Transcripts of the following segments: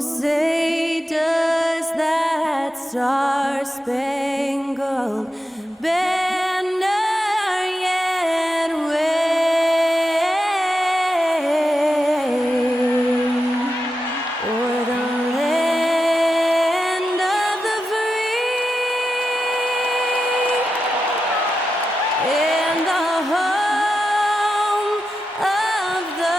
say does that star-spangled banner yet wave o'er the land of the free and the home of the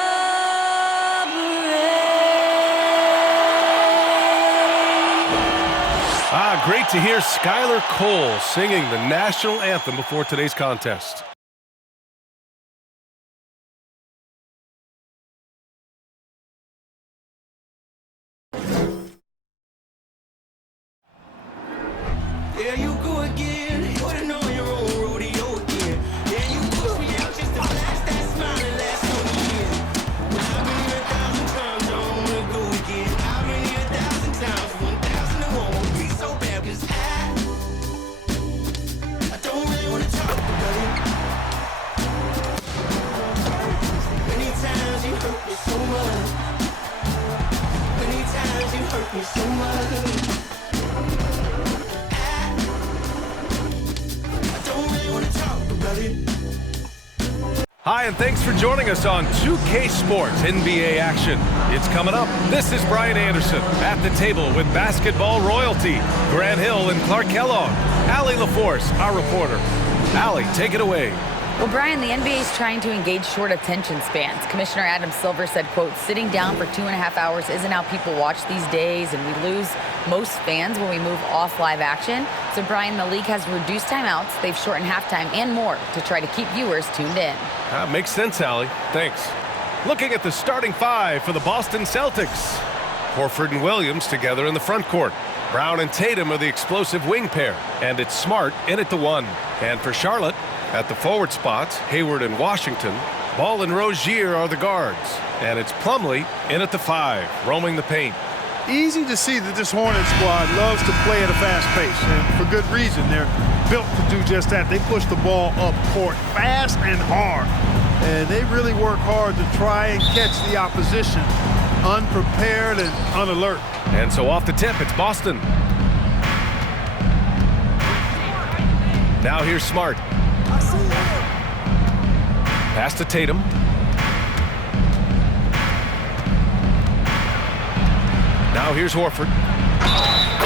Great to hear Skylar Cole singing the national anthem before today's contest. There you go again, putting on your own rodeo again. Yeah, you push me out just to flash that smile and last on the year. But I've been here 1,000 times, I don't wanna go again. I've been here 1,000 times, 1,000 and one won't be so bad, 'cause I don't really wanna talk about it. Many times you hurt me so much. Many times you hurt me so much. Hi, and thanks for joining us on 2K Sports NBA action. It's coming up. This is Brian Anderson at the table with basketball royalty, Grant Hill and Clark Kellogg. Allie LaForce, our reporter. Allie, take it away. Well, Brian, the NBA is trying to engage short attention spans. Commissioner Adam Silver said, quote, sitting down for 2.5 hours isn't how people watch these days, and we lose most fans when we move off live action. So, Brian, the league has reduced timeouts. They've shortened halftime and more to try to keep viewers tuned in. Makes sense, Allie. Thanks. Looking at the starting five for the Boston Celtics. Horford and Williams together in the front court. Brown and Tatum are the explosive wing pair, and it's Smart in at the 1. And for Charlotte, at the forward spots, Hayward and Washington, Ball and Rozier are the guards. And it's Plumlee in at the 5, roaming the paint. Easy to see that this Hornets squad loves to play at a fast pace, and for good reason. They're built to do just that. They push the ball up court fast and hard, and they really work hard to try and catch the opposition unprepared and unalert. And so off the tip, it's Boston. Now here's Smart. Pass to Tatum. Now here's Horford.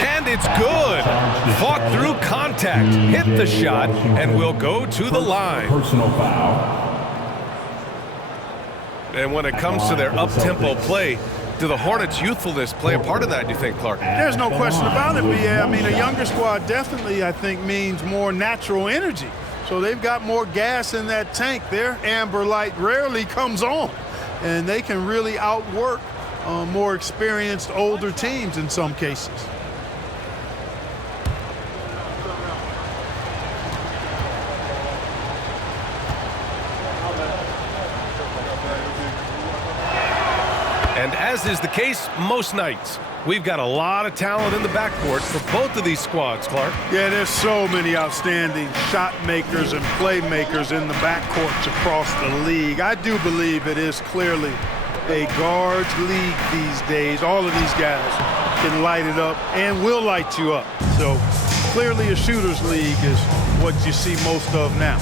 And it's good. Fought through contact, hit the shot, and will go to the line. Personal foul. And when it comes to their up-tempo play, do the Hornets' youthfulness play a part of that, do you think, Clark? There's no question about it, B.A. I mean, a younger squad definitely, I think, means more natural energy. So they've got more gas in that tank. Their amber light rarely comes on, and they can really outwork more experienced older teams in some cases. And as is the case most nights, we've got a lot of talent in the backcourt for both of these squads, Clark. Yeah, there's so many outstanding shot makers and playmakers in the backcourts across the league. I do believe it is clearly a guards league these days. All of these guys can light it up and will light you up. So clearly a shooter's league is what you see most of now.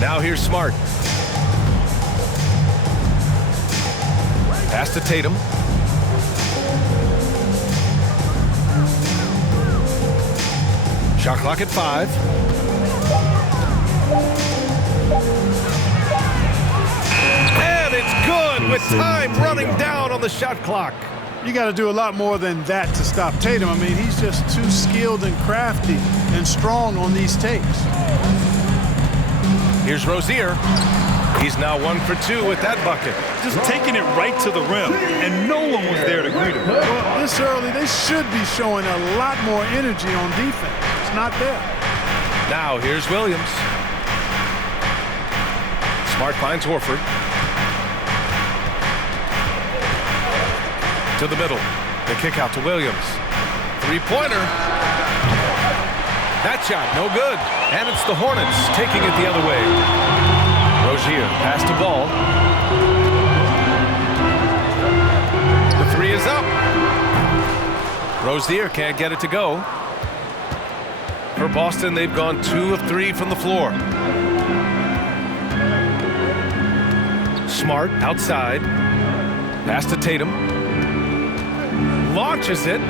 Now here's Smart. Pass to Tatum. Shot clock at 5. And it's good with time running down on the shot clock. You got to do a lot more than that to stop Tatum. I mean, he's just too skilled and crafty and strong on these takes. Here's Rozier. He's now 1 for 2 with that bucket. Just taking it right to the rim, and no one was there to greet him. Well, this early, they should be showing a lot more energy on defense. It's not there. Now here's Williams. Smart finds Horford. To the middle. The kick out to Williams. Three-pointer. That shot, no good. And it's the Hornets taking it the other way. Rozier, pass to Ball. The three is up. Rozier can't get it to go. For Boston, they've gone 2 of 3 from the floor. Smart outside. Pass to Tatum. Launches it.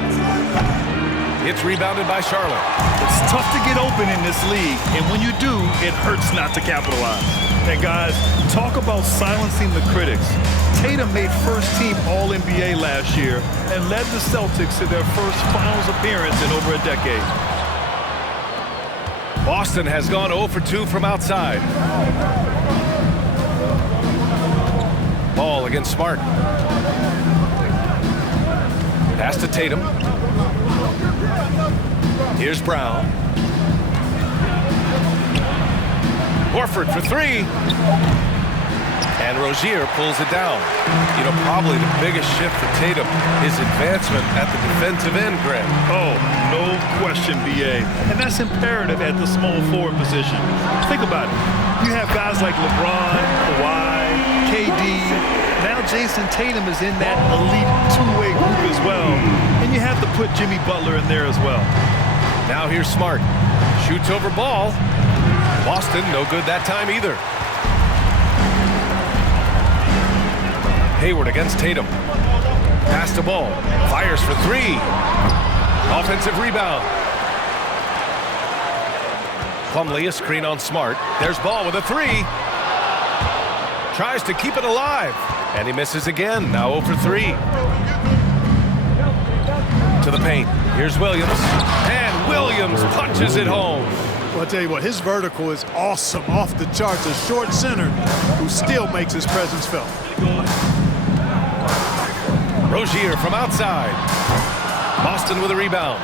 It's rebounded by Charlotte. It's tough to get open in this league, and when you do, it hurts not to capitalize. And guys, talk about silencing the critics. Tatum made first-team All-NBA last year and led the Celtics to their first finals appearance in over a decade. Boston has gone 0 for 2 from outside. Ball against Smart. Pass to Tatum. Here's Brown. Horford for 3. And Rozier pulls it down. You know, probably the biggest shift for Tatum is advancement at the defensive end, Greg. Oh, no question, B.A. And that's imperative at the small forward position. Think about it. You have guys like LeBron, Kawhi, KD. Now Jason Tatum is in that elite two-way group as well. And you have to put Jimmy Butler in there as well. Now here's Smart. Shoots over ball. Boston, no good that time either. Hayward against Tatum. Pass the ball. Fires for 3. Offensive rebound. Plumlee, a screen on Smart. There's Ball with a 3. Tries to keep it alive. And he misses again. Now 0 for 3. To the paint. Here's Williams. And Williams punches it home. Well, I'll tell you what, his vertical is awesome, off the charts. A short center who still makes his presence felt. Rozier from outside. Boston with a rebound.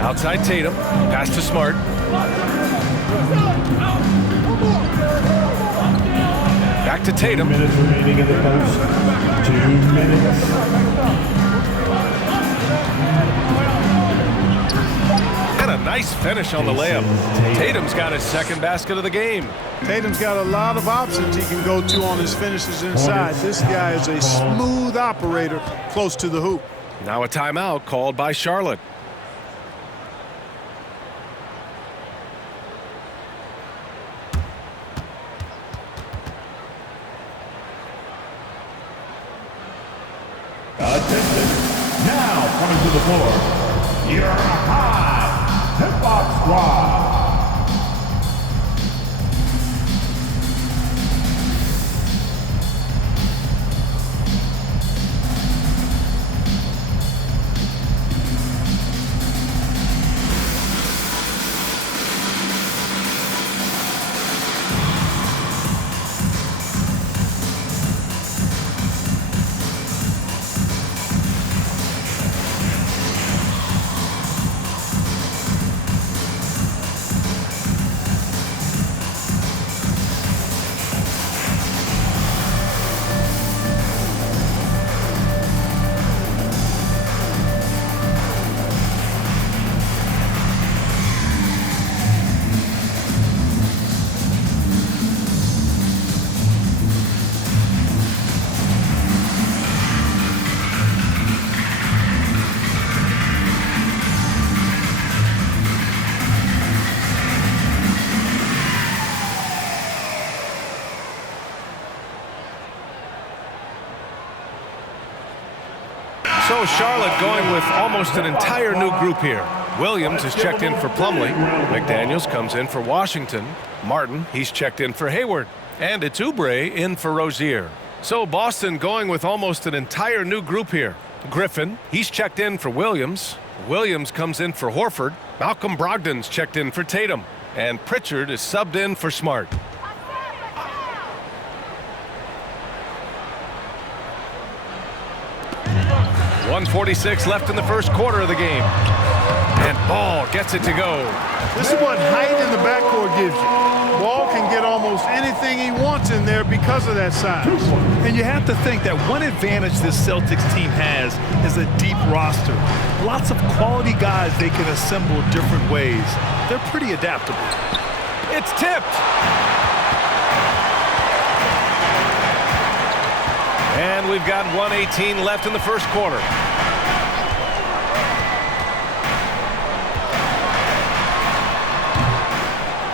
Outside Tatum. Pass to Smart. Back to Tatum. 2 minutes remaining in the post. 2 minutes. And a nice finish on the layup. Tatum's got his second basket of the game. Tatum's got a lot of options he can go to on his finishes inside. This guy is a smooth operator close to the hoop. Now a timeout called by Charlotte. Attention. Now coming to the floor. Your high hip-hop squad. So Charlotte going with almost an entire new group here. Williams is checked in for Plumlee. McDaniels comes in for Washington. Martin, he's checked in for Hayward. And it's Oubre in for Rozier. So Boston going with almost an entire new group here. Griffin, he's checked in for Williams. Williams comes in for Horford. Malcolm Brogdon's checked in for Tatum. And Pritchard is subbed in for Smart. .146 left in the first quarter of the game. And Ball gets it to go. This is what height in the backcourt gives you. Ball can get almost anything he wants in there because of that size. And you have to think that one advantage this Celtics team has is a deep roster. Lots of quality guys they can assemble different ways. They're pretty adaptable. It's tipped. And we've got 1:18 left in the first quarter.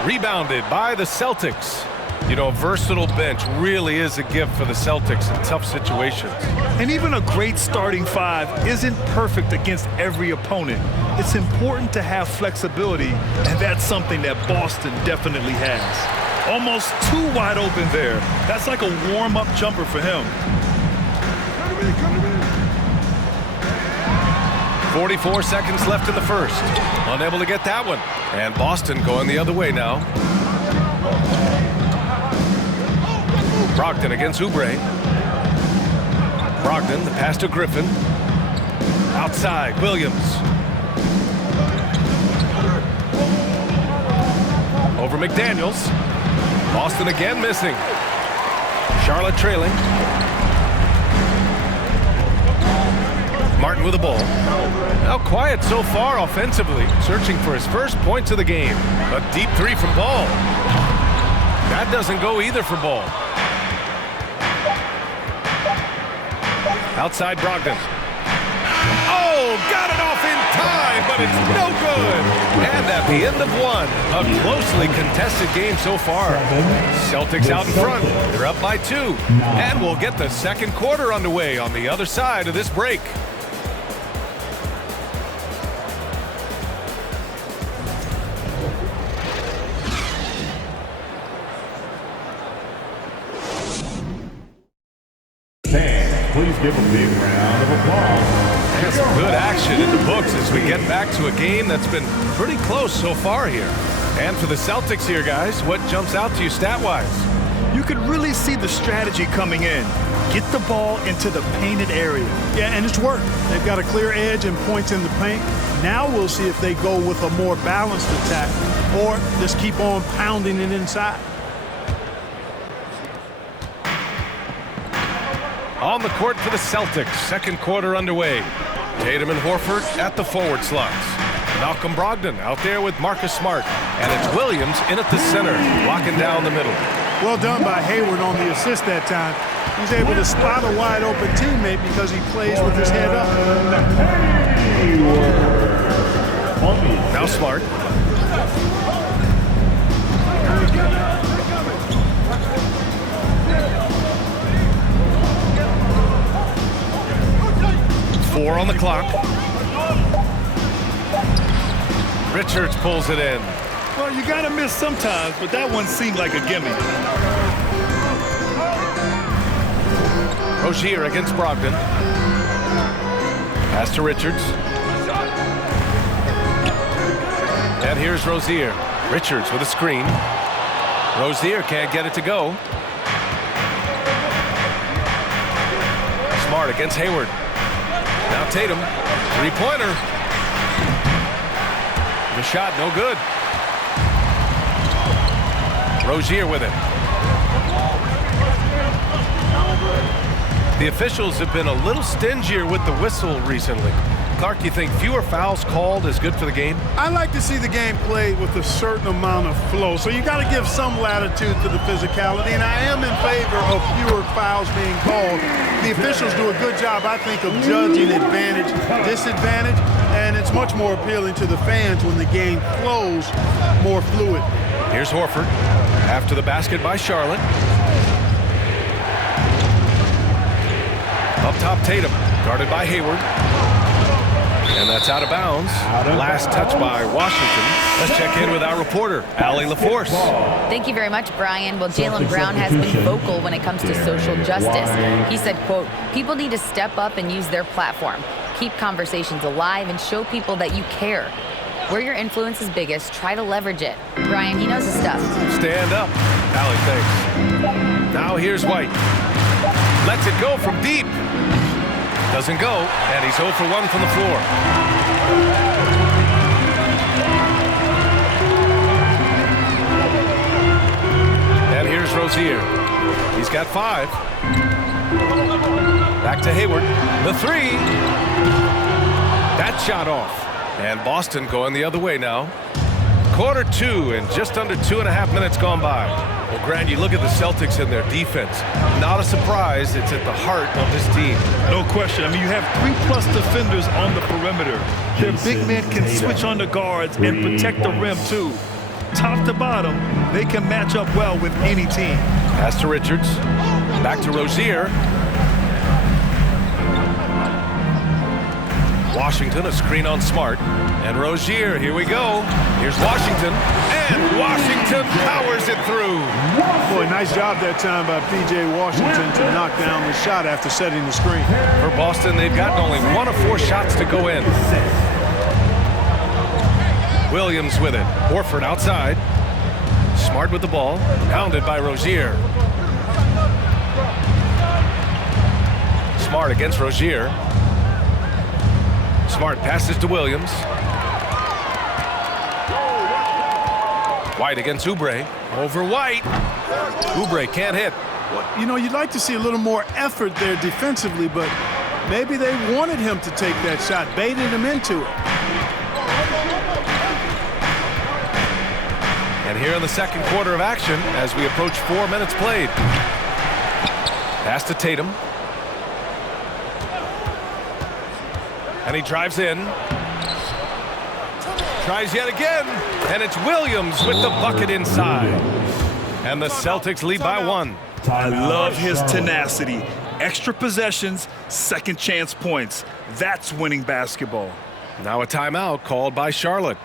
Rebounded by the Celtics. You know, a versatile bench really is a gift for the Celtics in tough situations. And even a great starting five isn't perfect against every opponent. It's important to have flexibility, and that's something that Boston definitely has. Almost too wide open there. That's like a warm-up jumper for him. 44 seconds left in the first. Unable to get that one. And Boston going the other way now. Brogdon against Oubre. Brogdon, the pass to Griffin. Outside, Williams. Over McDaniels. Boston again missing. Charlotte trailing. Martin with the ball. Now quiet so far offensively, searching for his first points of the game. A deep three from Ball. That doesn't go either for Ball. Outside Brogdon. Oh, got it off in time, but it's no good. And at the end of one, a closely contested game so far. Celtics out in front. They're up by 2. And we'll get the second quarter underway on the other side of this break. Please give a big round of applause. And some good action in the books as we get back to a game that's been pretty close so far here. And for the Celtics here, guys, what jumps out to you stat-wise? You could really see the strategy coming in. Get the ball into the painted area. Yeah, and it's worked. They've got a clear edge and points in the paint. Now we'll see if they go with a more balanced attack or just keep on pounding it inside. On the court for the Celtics, second quarter underway. Tatum and Horford at the forward slots. Malcolm Brogdon out there with Marcus Smart. And it's Williams in at the center, locking down the middle. Well done by Hayward on the assist that time. He's able to spot a wide open teammate because he plays with his head up. Now Smart. Four on the clock. Richards pulls it in. Well, you got to miss sometimes, but that one seemed like a gimme. Rozier against Brogdon. Pass to Richards. And here's Rozier. Richards with a screen. Rozier can't get it to go. Smart against Hayward. Now Tatum, three-pointer. The shot, no good. Rozier with it. The officials have been a little stingier with the whistle recently. Clark, you think fewer fouls called is good for the game? I like to see the game played with a certain amount of flow, so you got to give some latitude to the physicality, and I am in favor of fewer fouls being called. The officials do a good job, I think, of judging advantage, disadvantage, and it's much more appealing to the fans when the game flows more fluid. Here's Horford after the basket by Charlotte. Up top, Tatum, guarded by Hayward. And that's out of bounds. Last touch by Washington. Let's check in with our reporter, Allie LaForce. Thank you very much, Brian. Well, Jaylen Brown has been vocal when it comes to social justice. He said, quote, people need to step up and use their platform. Keep conversations alive and show people that you care. Where your influence is biggest, try to leverage it. Brian, he knows his stuff. Stand up. Allie, thanks. Now here's White. Lets it go from deep. Doesn't go, and he's 0 for 1 from the floor. And here's Rozier. He's got 5. Back to Hayward. The 3. That shot off. And Boston going the other way now. Quarter 2 and just under 2.5 minutes gone by. Grant, you look at the Celtics and their defense. Not a surprise, it's at the heart of this team. No question. I mean, you have 3+ defenders on the perimeter. Their big men can switch on the guards and protect the rim, too. Top to bottom, they can match up well with any team. Pass to Richards. Back to Rozier. Washington, a screen on Smart. And Rozier, here we go. Here's Washington. And Washington powers it through. Boy, nice job that time by P.J. Washington to knock down the shot after setting the screen. For Boston, they've gotten only 1 of 4 shots to go in. Williams with it. Horford outside. Smart with the ball. Pounded by Rozier. Smart against Rozier. Smart passes to Williams. White against Oubre. Over White. Oubre can't hit. You know, you'd like to see a little more effort there defensively, but maybe they wanted him to take that shot, baited him into it. And here in the second quarter of action, as we approach 4 minutes played. Pass to Tatum. And he drives in. Tries yet again. And it's Williams with the bucket inside. And the Celtics lead by 1. I love his tenacity. Extra possessions, second chance points. That's winning basketball. Now a timeout called by Charlotte.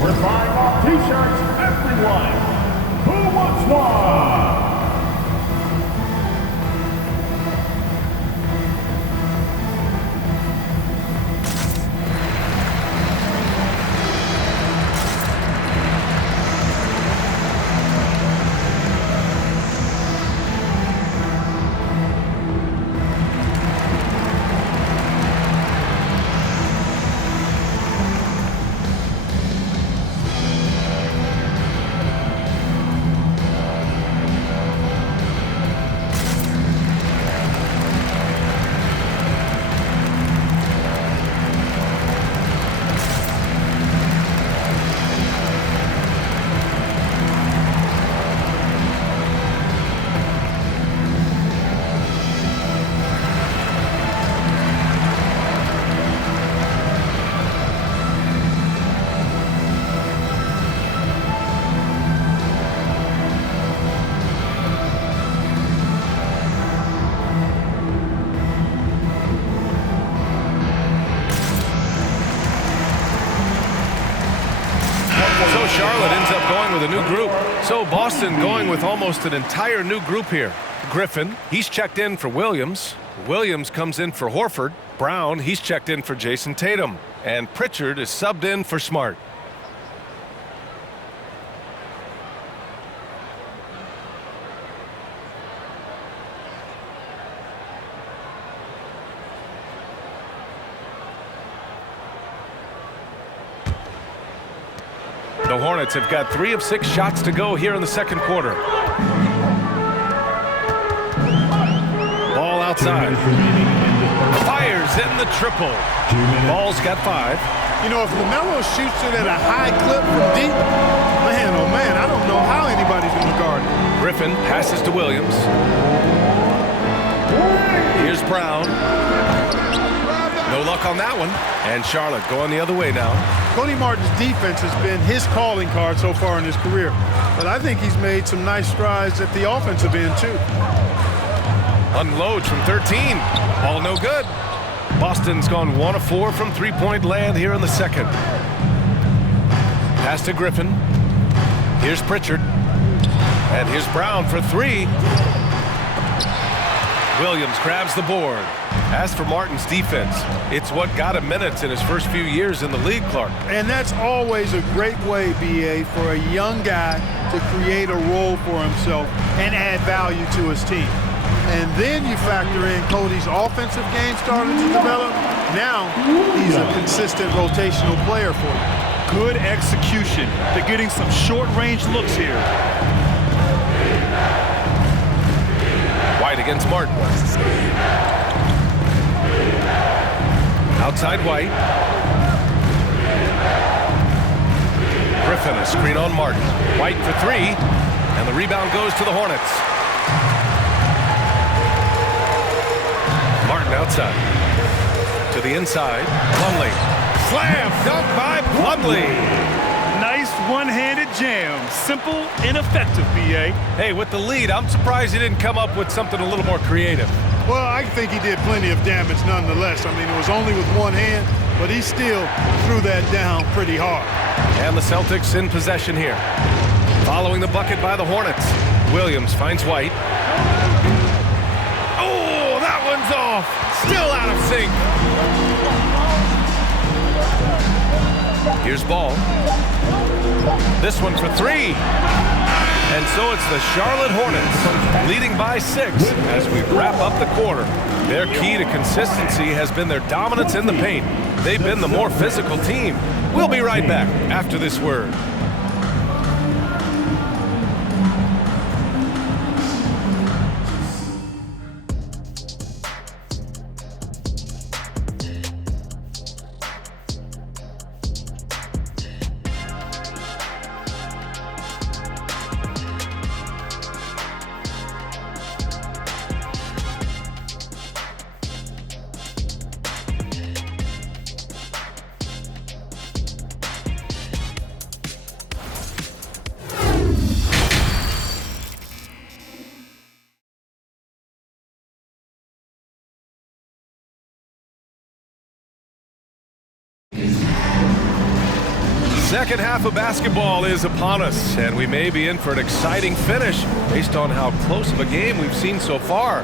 We're buying off t-shirts, everyone. Who wants one? Charlotte ends up going with a new group. So Boston going with almost an entire new group here. Griffin, he's checked in for Williams. Williams comes in for Horford. Brown, he's checked in for Jason Tatum. And Pritchard is subbed in for Smart. The Hornets have got 3 of 6 shots to go here in the second quarter. Ball outside. Fires in the triple. Ball's got 5. You know, if LaMelo shoots it at a high clip from deep, man, oh man, I don't know how anybody's going to guard it. Griffin passes to Williams. Here's Brown. No luck on that one. And Charlotte going the other way now. Cody Martin's defense has been his calling card so far in his career. But I think he's made some nice strides at the offensive end, too. Unloads from 13. All no good. Boston's gone 1 of 4 from three-point land here in the second. Pass to Griffin. Here's Pritchard. And here's Brown for 3. Williams grabs the board. As for Martin's defense, it's what got him minutes in his first few years in the league, Clark. And that's always a great way, B.A., for a young guy to create a role for himself and add value to his team. And then you factor in Cody's offensive game starting to develop. Now he's a consistent rotational player for you. Good execution. They're getting some short-range looks here. White against Martin. Outside White. Griffin, a screen on Martin. White for three, and the rebound goes to the Hornets. Martin outside. To the inside. Plumlee. Slam dunk by Plumlee. Nice one-handed jam. Simple and effective, B.A. Hey, with the lead, I'm surprised he didn't come up with something a little more creative. Well, I think he did plenty of damage nonetheless. I mean, it was only with one hand, but he still threw that down pretty hard. And the Celtics in possession here. Following the bucket by the Hornets. Williams finds White. Oh, that one's off. Still out of sync. Here's Ball. This one for three. And so it's the Charlotte Hornets leading by 6 as we wrap up the quarter. Their key to consistency has been their dominance in the paint. They've been the more physical team. We'll be right back after this word. Second half of basketball is upon us, and we may be in for an exciting finish based on how close of a game we've seen so far.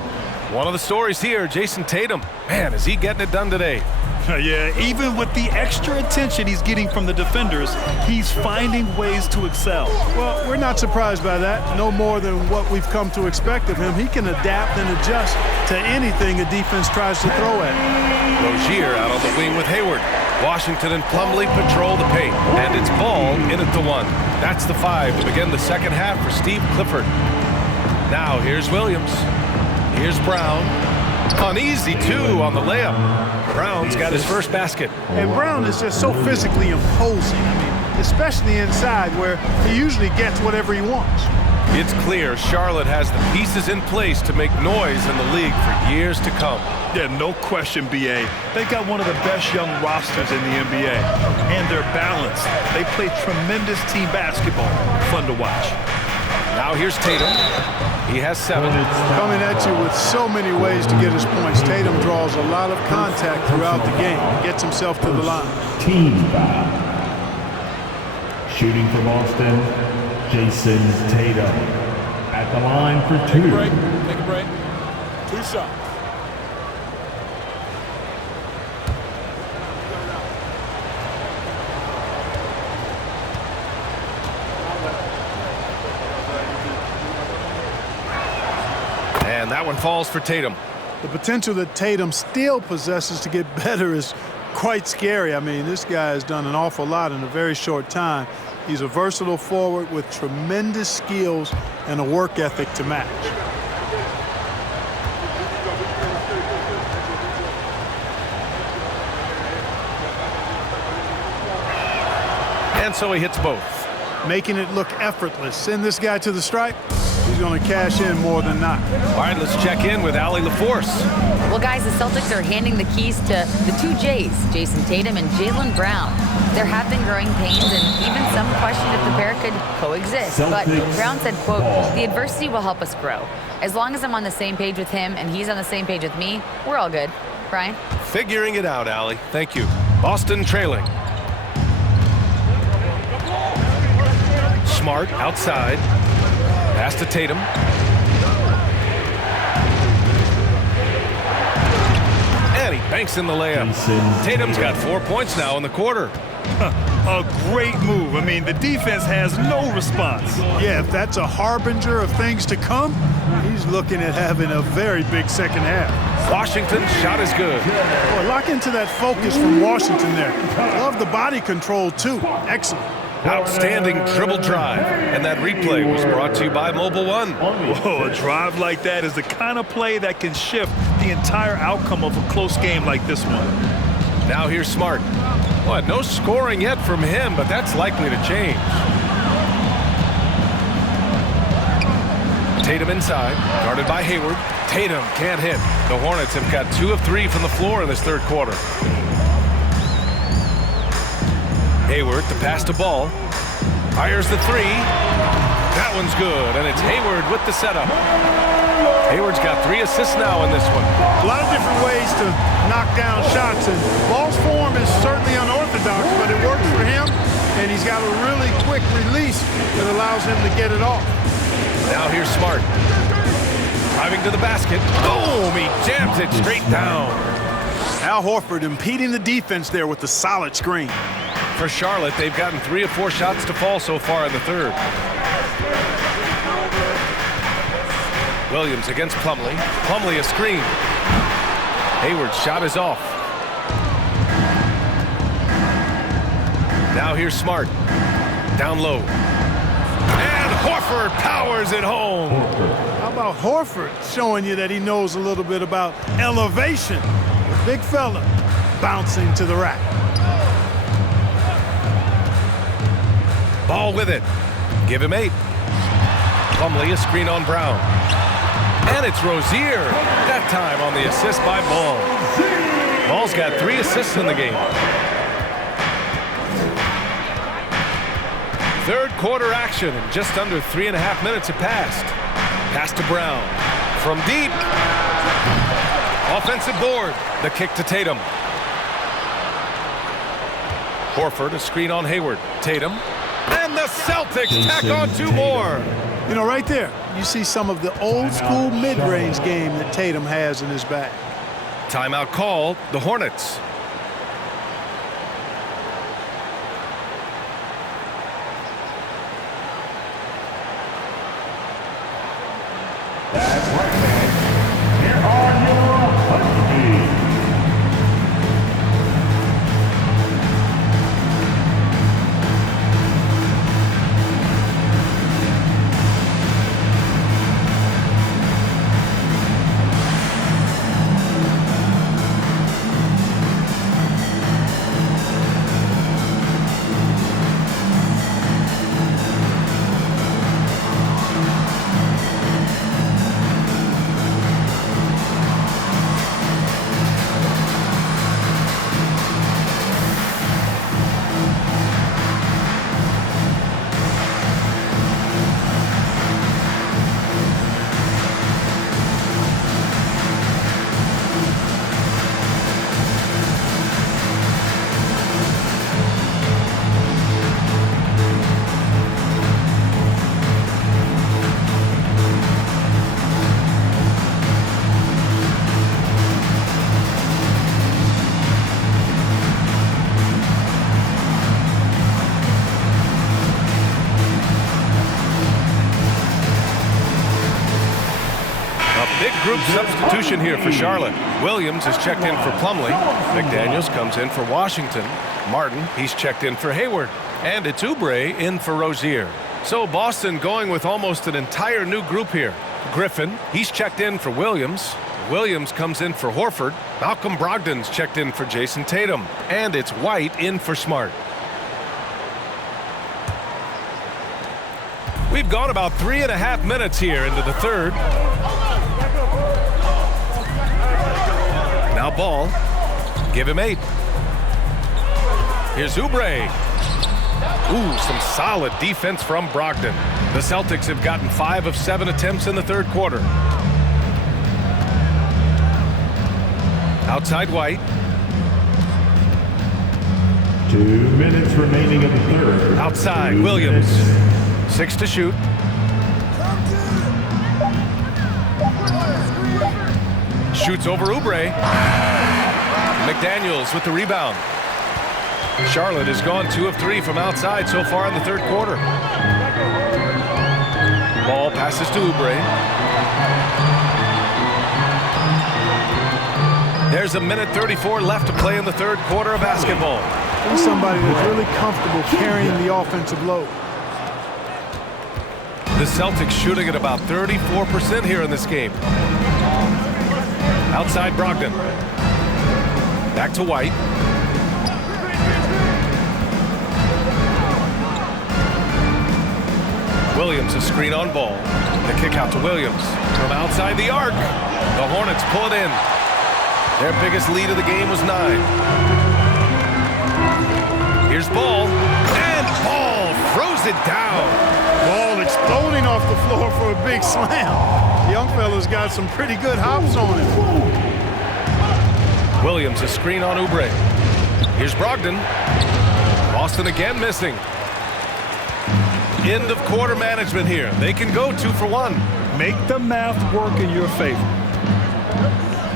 One of the stories here, Jason Tatum. Man, is he getting it done today? Yeah, even with the extra attention he's getting from the defenders, he's finding ways to excel. Well, we're not surprised by that. No more than what we've come to expect of him. He can adapt and adjust to anything a defense tries to throw at him. Rozier out on the wing with Hayward. Washington and Plumlee patrol the paint, and it's Ball in at the 1. That's the 5 to begin the second half for Steve Clifford. Now here's Williams. Here's Brown. An easy 2 on the layup. Brown's got his first basket. And Brown is just so physically imposing. I mean, especially inside where he usually gets whatever he wants. It's clear Charlotte has the pieces in place to make noise in the league for years to come. Yeah, no question, B.A. They've got one of the best young rosters in the NBA. And they're balanced. They play tremendous team basketball. Fun to watch. Now here's Tatum. He has 7. Coming at you with so many ways to get his points. Tatum draws a lot of contact throughout the game. Gets himself to the line. Team foul. Shooting for Boston, Jason Tatum. At the line for 2. Take a break. 2 shots. And that one falls for Tatum. The potential that Tatum still possesses to get better is quite scary. I mean, this guy has done an awful lot in a very short time. He's a versatile forward with tremendous skills and a work ethic to match. And so he hits both. Making it look effortless. Send this guy to the stripe. He's going to cash in more than not. All right, let's check in with Allie LaForce. Well, guys, the Celtics are handing the keys to the 2 J's, Jason Tatum and Jaylen Brown. There have been growing pains, and even some question if the pair could coexist. But Brown said, quote, "The adversity will help us grow. As long as I'm on the same page with him and he's on the same page with me, we're all good." Brian? Figuring it out, Allie. Thank you. Boston trailing. Smart outside. Pass to Tatum. And he banks in the layup. Tatum's got 4 points now in the quarter. A great move. I mean, the defense has no response. Yeah, if that's a harbinger of things to come, he's looking at having a very big second half. Washington's shot is good. Boy, lock into that focus from Washington there. Love the body control, too. Excellent. Outstanding dribble drive. And that replay was brought to you by Mobile One. Whoa, a drive like that is the kind of play that can shift the entire outcome of a close game like this one. Now here's Smart. Well, no scoring yet from him, but that's likely to change. Tatum inside, guarded by Hayward. Tatum can't hit. The Hornets have got 2 of 3 from the floor in this third quarter. Hayward to pass the ball. Fires the 3. That one's good, and it's Hayward with the setup. Hayward's got 3 assists now in this one. A lot of different ways to knock down shots, and Ball's form is certainly unorthodox, but it works for him, and he's got a really quick release that allows him to get it off. Now here's Smart. Driving to the basket. Boom! He jams it straight down. Al Horford impeding the defense there with the solid screen. For Charlotte, they've gotten 3 of 4 shots to fall so far in the third. Williams against Plumlee. Plumlee a screen. Hayward's shot is off. Now here's Smart. Down low. And Horford powers it home. How about Horford showing you that he knows a little bit about elevation? The big fella bouncing to the rack. Ball with it. Give him 8. Plumlee a screen on Brown. And it's Rozier. That time on the assist by Ball. Ball's got 3 assists in the game. Third quarter action, and just under 3.5 minutes have passed. Pass to Brown. From deep. Offensive board. The kick to Tatum. Horford a screen on Hayward. Tatum. And the Celtics tack on 2 more. You know, right there, you see some of the old school mid-range game that Tatum has in his bag. Timeout called. The Hornets. That's right, man. Here are your punchies. Group substitution here for Charlotte. Williams is checked in for Plumlee. McDaniels comes in for Washington. Martin, he's checked in for Hayward. And it's Oubre in for Rozier. So Boston going with almost an entire new group here. Griffin, he's checked in for Williams. Williams comes in for Horford. Malcolm Brogdon's checked in for Jason Tatum. And it's White in for Smart. We've gone about 3.5 minutes here into the third. Now Ball. Give him 8. Here's Oubre. Ooh, some solid defense from Brogdon. The Celtics have gotten 5 of 7 attempts in the third quarter. Outside White. 2 minutes remaining in the third. Outside 2 Williams. minutes. 6 to shoot. Shoots over Oubre. McDaniels with the rebound. Charlotte has gone 2 of 3 from outside so far in the third quarter. Ball passes to Oubre. There's 1:34 left to play in the third quarter of basketball. He's somebody that's really comfortable carrying the offensive load. The Celtics shooting at about 34% here in this game. Outside Brogdon. Back to White. Williams a screen on ball. The kick out to Williams. From outside the arc. The Hornets pull it in. Their biggest lead of the game was 9. Here's Ball. And Ball throws it down. Ball exploding off the floor for a big slam. Young fella's got some pretty good hops on him. Williams a screen on Oubre. Here's Brogdon. Boston again missing. End of quarter management here. They can go 2 for 1. Make the math work in your favor.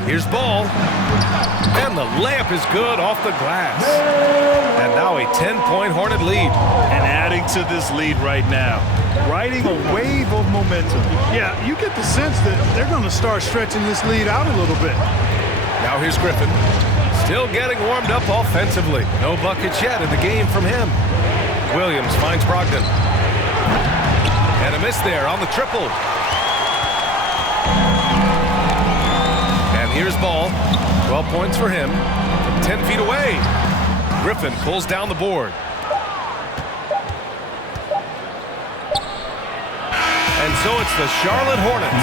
Here's Ball. And the layup is good off the glass. And now a 10-point Hornet lead. And adding to this lead right now, riding a wave of momentum. Yeah, you get the sense that they're going to start stretching this lead out a little bit. Now here's Griffin. Still getting warmed up offensively. No buckets yet in the game from him. Williams finds Brogdon. And a miss there on the triple. And here's Ball. 12 points for him from 10 feet away. Griffin pulls down the board. And so it's the Charlotte Hornets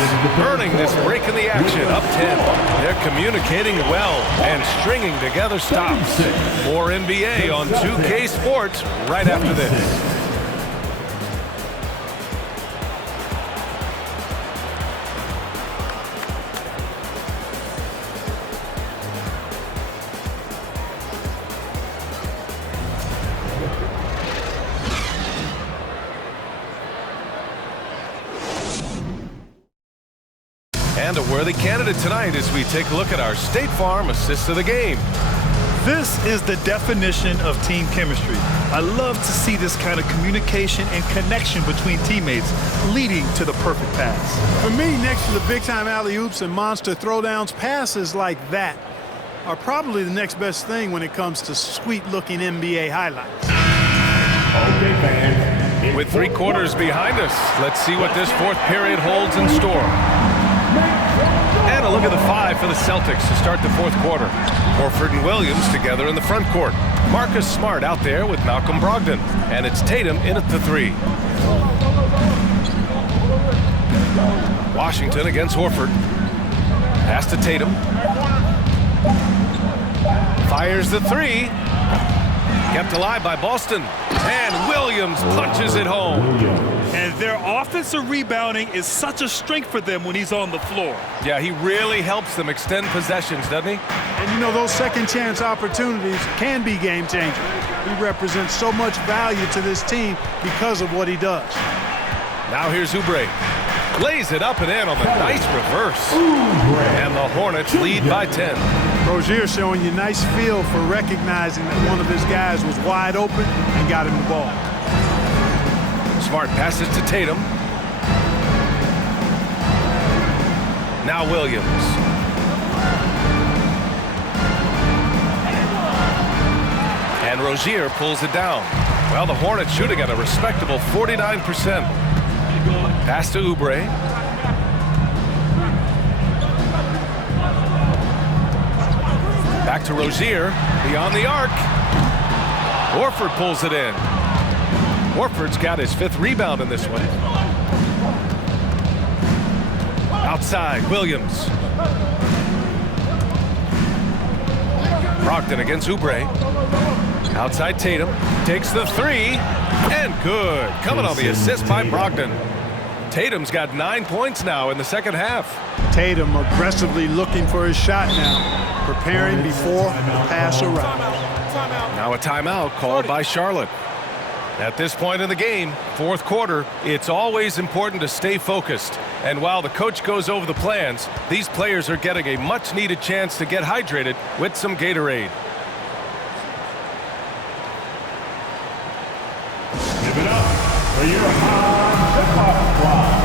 earning this break in the action, up 10. They're communicating well and stringing together stops. More NBA on 2K Sports right after this. And a worthy candidate tonight as we take a look at our State Farm assist of the game. This is the definition of team chemistry. I love to see this kind of communication and connection between teammates leading to the perfect pass. For me, next to the big-time alley-oops and monster throwdowns, passes like that are probably the next best thing when it comes to sweet-looking NBA highlights. Okay, fans. With 3 quarters behind us, let's see what this 4th period holds in store. And a look at the 5 for the Celtics to start the 4th quarter. Horford and Williams together in the front court. Marcus Smart out there with Malcolm Brogdon. And it's Tatum in at the 3. Washington against Horford. Pass to Tatum. Fires the 3. Kept alive by Boston. And Williams punches it home. And their offensive rebounding is such a strength for them when he's on the floor. Yeah, he really helps them extend possessions, doesn't he? And you know, those second chance opportunities can be game changers. He represents so much value to this team because of what he does. Now here's Oubre. Lays it up and in on the nice reverse. And the Hornets lead by 10. Rozier showing you nice feel for recognizing that one of his guys was wide open and got him the ball. Smart passes to Tatum. Now Williams. And Rozier pulls it down. Well, the Hornets shooting at a respectable 49%. Pass to Oubre. Back to Rozier. Beyond the arc. Horford pulls it in. Horford's got his 5th rebound in this one. Outside, Williams. Brogdon against Oubre. Outside Tatum. Takes the 3. And good. Coming on the assist by Brogdon. Tatum's got 9 points now in the second half. Tatum aggressively looking for his shot now, preparing before the pass arrives. Now a timeout called by Charlotte. At this point in the game, 4th quarter, it's always important to stay focused. And while the coach goes over the plans, these players are getting a much-needed chance to get hydrated with some Gatorade. Give it up for your hip-hop squad.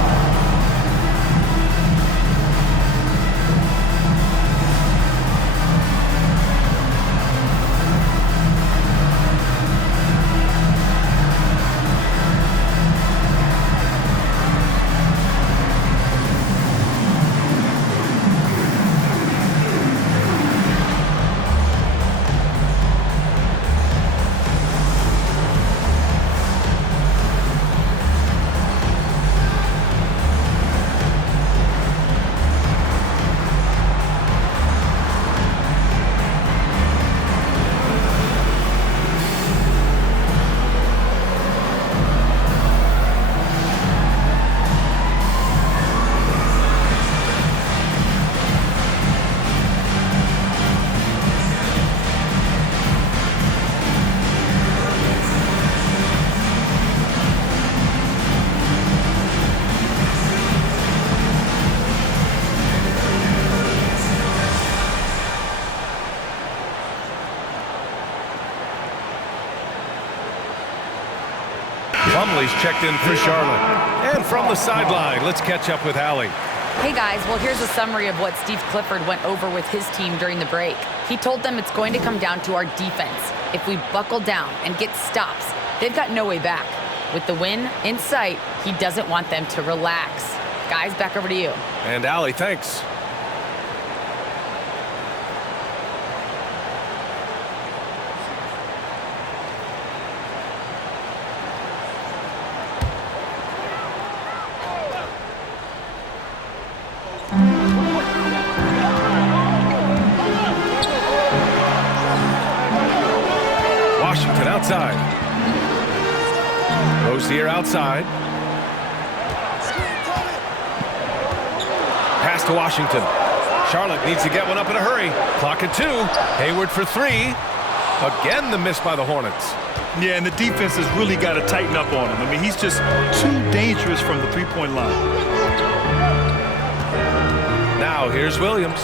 Plumlee's checked in for Charlotte. And from the sideline, let's catch up with Allie. Hey guys, well here's a summary of what Steve Clifford went over with his team during the break. He told them it's going to come down to our defense. If we buckle down and get stops, they've got no way back. With the win in sight, he doesn't want them to relax. Guys, back over to you. And Allie, thanks. Washington outside. Rozier outside. Pass to Washington. Charlotte needs to get one up in a hurry. Clock at 2. Hayward for 3. Again, the miss by the Hornets. Yeah, and the defense has really got to tighten up on him. I mean, he's just too dangerous from the three-point line. Now here's Williams.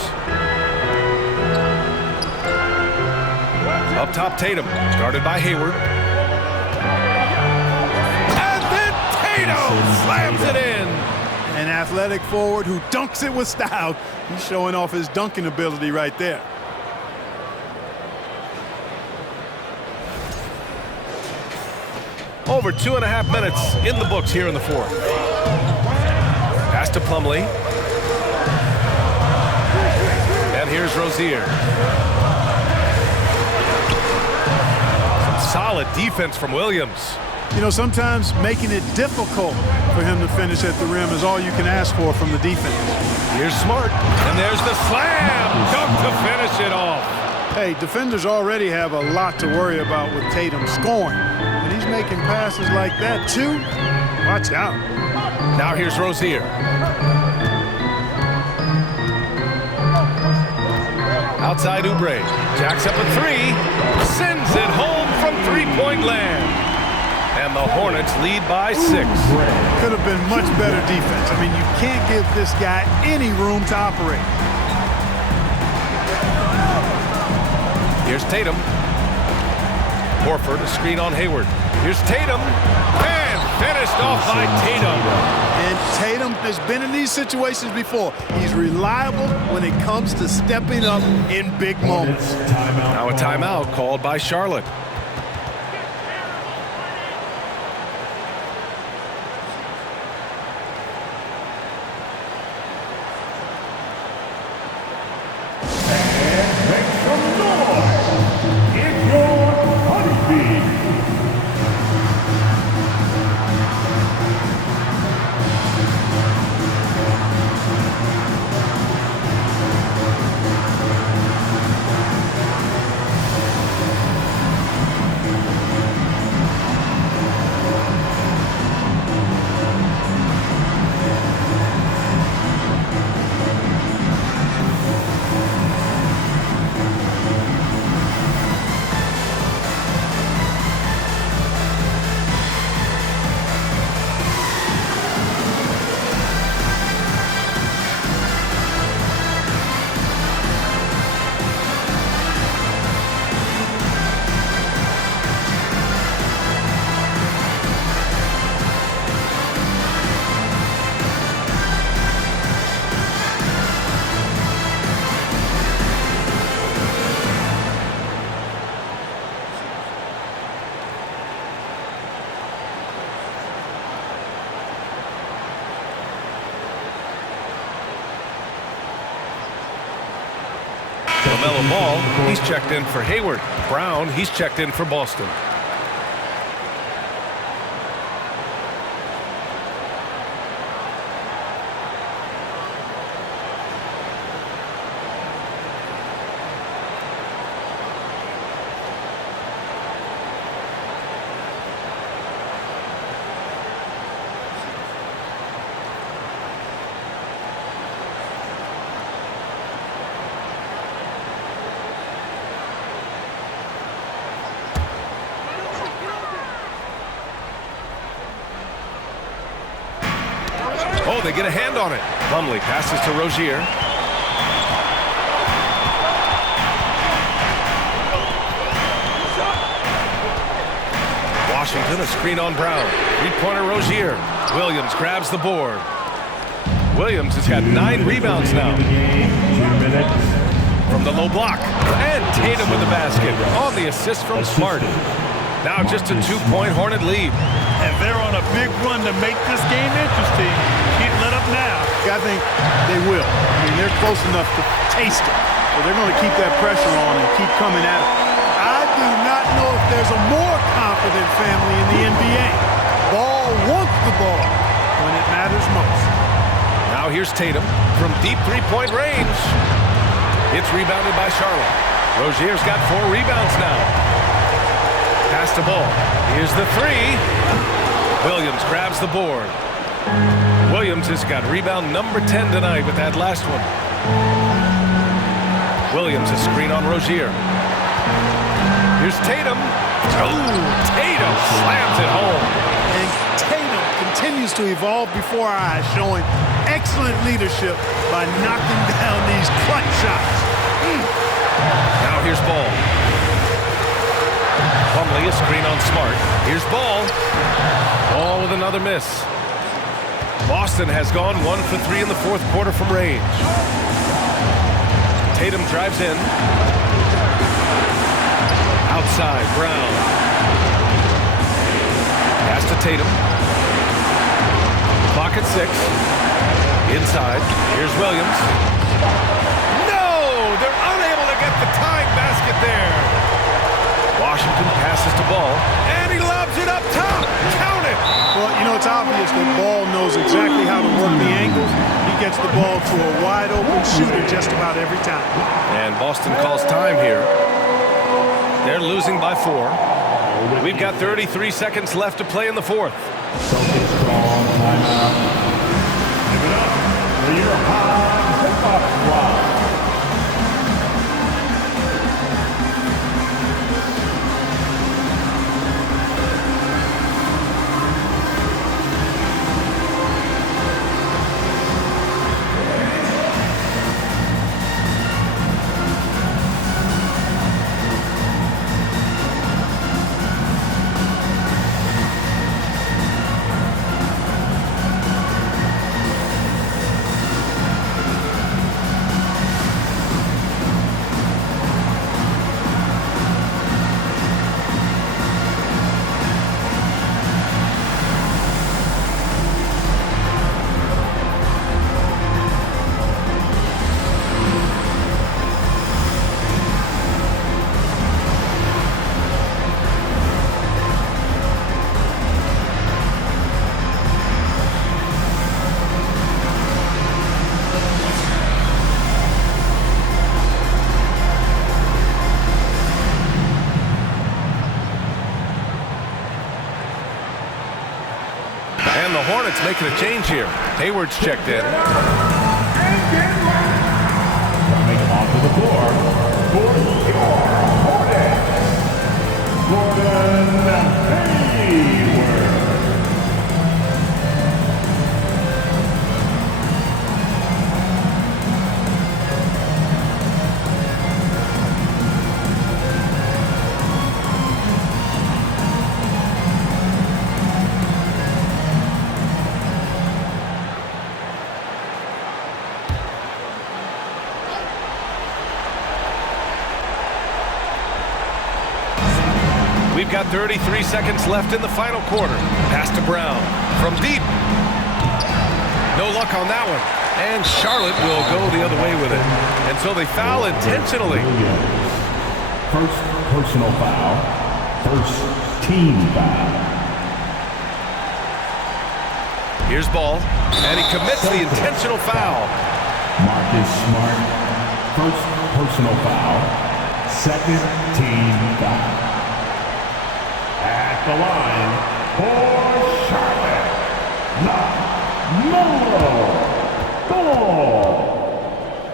Up top, Tatum. Guarded by Hayward. And then Tatum slams it in. An athletic forward who dunks it with style. He's showing off his dunking ability right there. Over 2.5 minutes in the books here in the fourth. Pass to Plumlee. And here's Rozier. Some solid defense from Williams. You know, sometimes making it difficult for him to finish at the rim is all you can ask for from the defense. Here's Smart. And there's the slam. Dunk to finish it off. Hey, defenders already have a lot to worry about with Tatum scoring. And he's making passes like that, too. Watch out. Now here's Rozier. Outside Oubre. Jacks up a 3. Sends it home from three-point land. And the Hornets lead by 6. Could have been much better defense. I mean, you can't give this guy any room to operate. Here's Tatum. Horford, a screen on Hayward. Here's Tatum. And finished off by Tatum. And Tatum has been in these situations before. He's reliable when it comes to stepping up in big moments. Now a timeout called by Charlotte. LaMelo Ball, he's checked in for Hayward. Brown, he's checked in for Boston. Oh, they get a hand on it. Plumlee passes to Rozier. Washington, a screen on Brown. Three-pointer Rozier. Williams grabs the board. Williams has got 9 rebounds now. 2 minutes. From the low block. And Tatum with the basket on the assist from Smart. Now just a 2-point Hornet lead. And they're on a big run to make this game interesting. Can't let up now. I think they will. I mean, they're close enough to taste it. So they're going to keep that pressure on and keep coming at it. I do not know if there's a more confident family in the NBA. Ball wants the ball when it matters most. Now here's Tatum from deep three-point range. It's rebounded by Charlotte. Rozier's got 4 rebounds now. Pass the ball. Here's the 3. Williams grabs the board. Williams has got rebound number 10 tonight with that last one. Williams a screen on Rozier. Here's Tatum. Oh, Tatum slams it home. And Tatum continues to evolve before our eyes, showing excellent leadership by knocking down these clutch shots. Now here's Ball. Plumlee a screen on Smart. Here's Ball. Ball with another miss. Boston has gone 1 for 3 in the fourth quarter from range. Tatum drives in. Outside, Brown. Pass to Tatum. Clock at 6. Inside. Here's Williams. No! They're unable to get the tying basket there. Washington passes to Ball, and he lobs it up top. Count it! Well, you know, it's obvious that Ball knows exactly how to work the angles. He gets the ball to a wide-open shooter just about every time. And Boston calls time here. They're losing by 4. We've got 33 seconds left to play in the fourth. Celtics call timeout. Give it up for your high hip-hop squad. And the Hornets making a change here. Hayward's checked in. Coming onto the floor for your Hornets, Gordon Hayward. We've got 33 seconds left in the final quarter. Pass to Brown from deep. No luck on that one. And Charlotte will go the other way with it. And so they foul intentionally. First personal foul. First team foul. Here's Ball. And he commits the intentional foul. Marcus Smart. First personal foul. Second team foul. At the line for Charlotte, Lamelo Ball.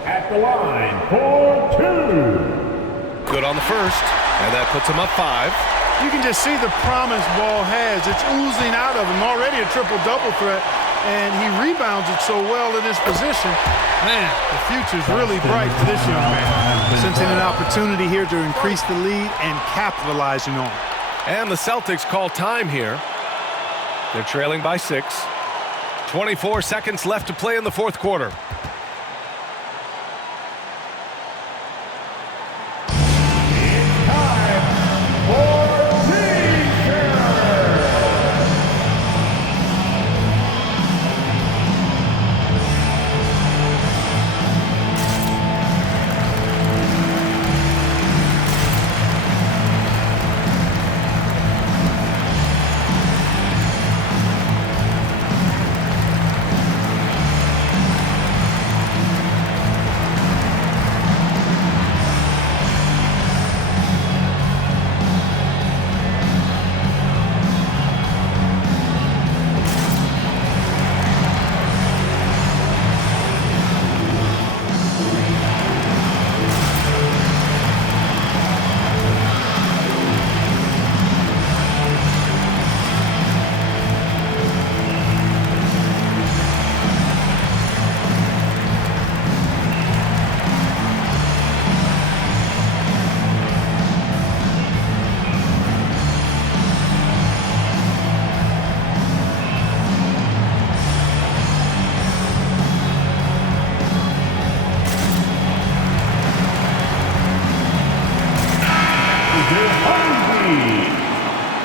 At the line for 2. Good on the first, and that puts him up 5. You can just see the promise Ball has. It's oozing out of him. Already a triple-double threat, and he rebounds it so well in this position. Man, the future's really bright for this young man. Sensing an opportunity here to increase the lead and capitalizing on it. And the Celtics call time here. They're trailing by 6. 24 seconds left to play in the fourth quarter.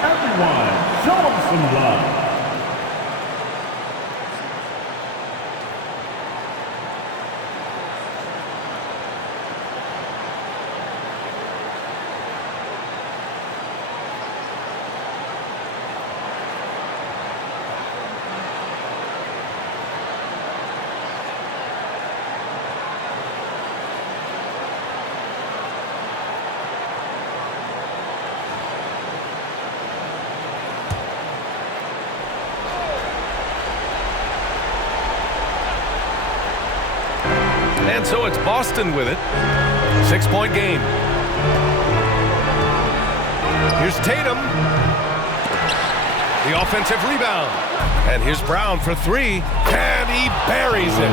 Everyone, show them some love. And so it's Boston with it. 6-point game. Here's Tatum. The offensive rebound. And here's Brown for 3. And he buries it.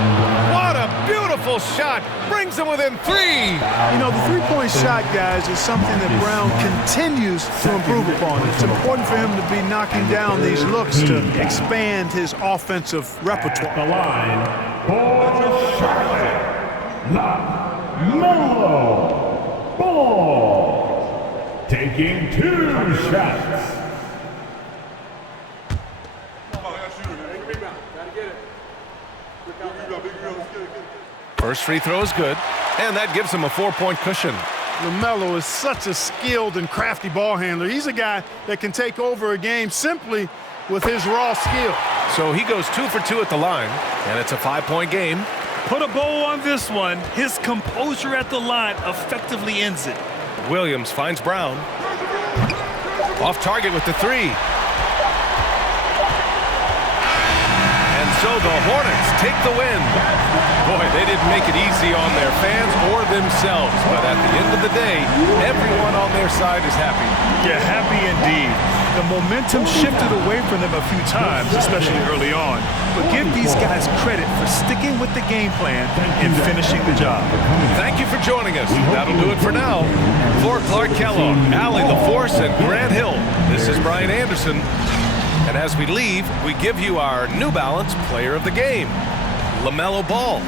What a beautiful shot. Brings him within 3. You know, the three-point shot, guys, is something that Brown continues to improve upon. It's important for him to be knocking down these looks to expand his offensive repertoire. At the line for Charlotte, LaMelo Ball, taking 2 shots. First free throw is good, and that gives him a 4-point cushion. LaMelo is such a skilled and crafty ball handler. He's a guy that can take over a game simply with his raw skill. So he goes 2 for 2 at the line, and it's a 5-point game. Put a bow on this one. His composure at the line effectively ends it. Williams finds Brown. Off target with the 3. And so the Hornets take the win. Boy, they didn't make it easy on their fans or themselves, but at the end of the day, everyone on their side is happy. Yeah, happy indeed. The momentum shifted away from them a few times, especially early on. But give these guys credit for sticking with the game plan and finishing the job. Thank you for joining us. That'll do it for now. For Clark Kellogg, Allie LaForce, and Grant Hill, this is Brian Anderson. And as we leave, we give you our New Balance Player of the Game, LaMelo Ball.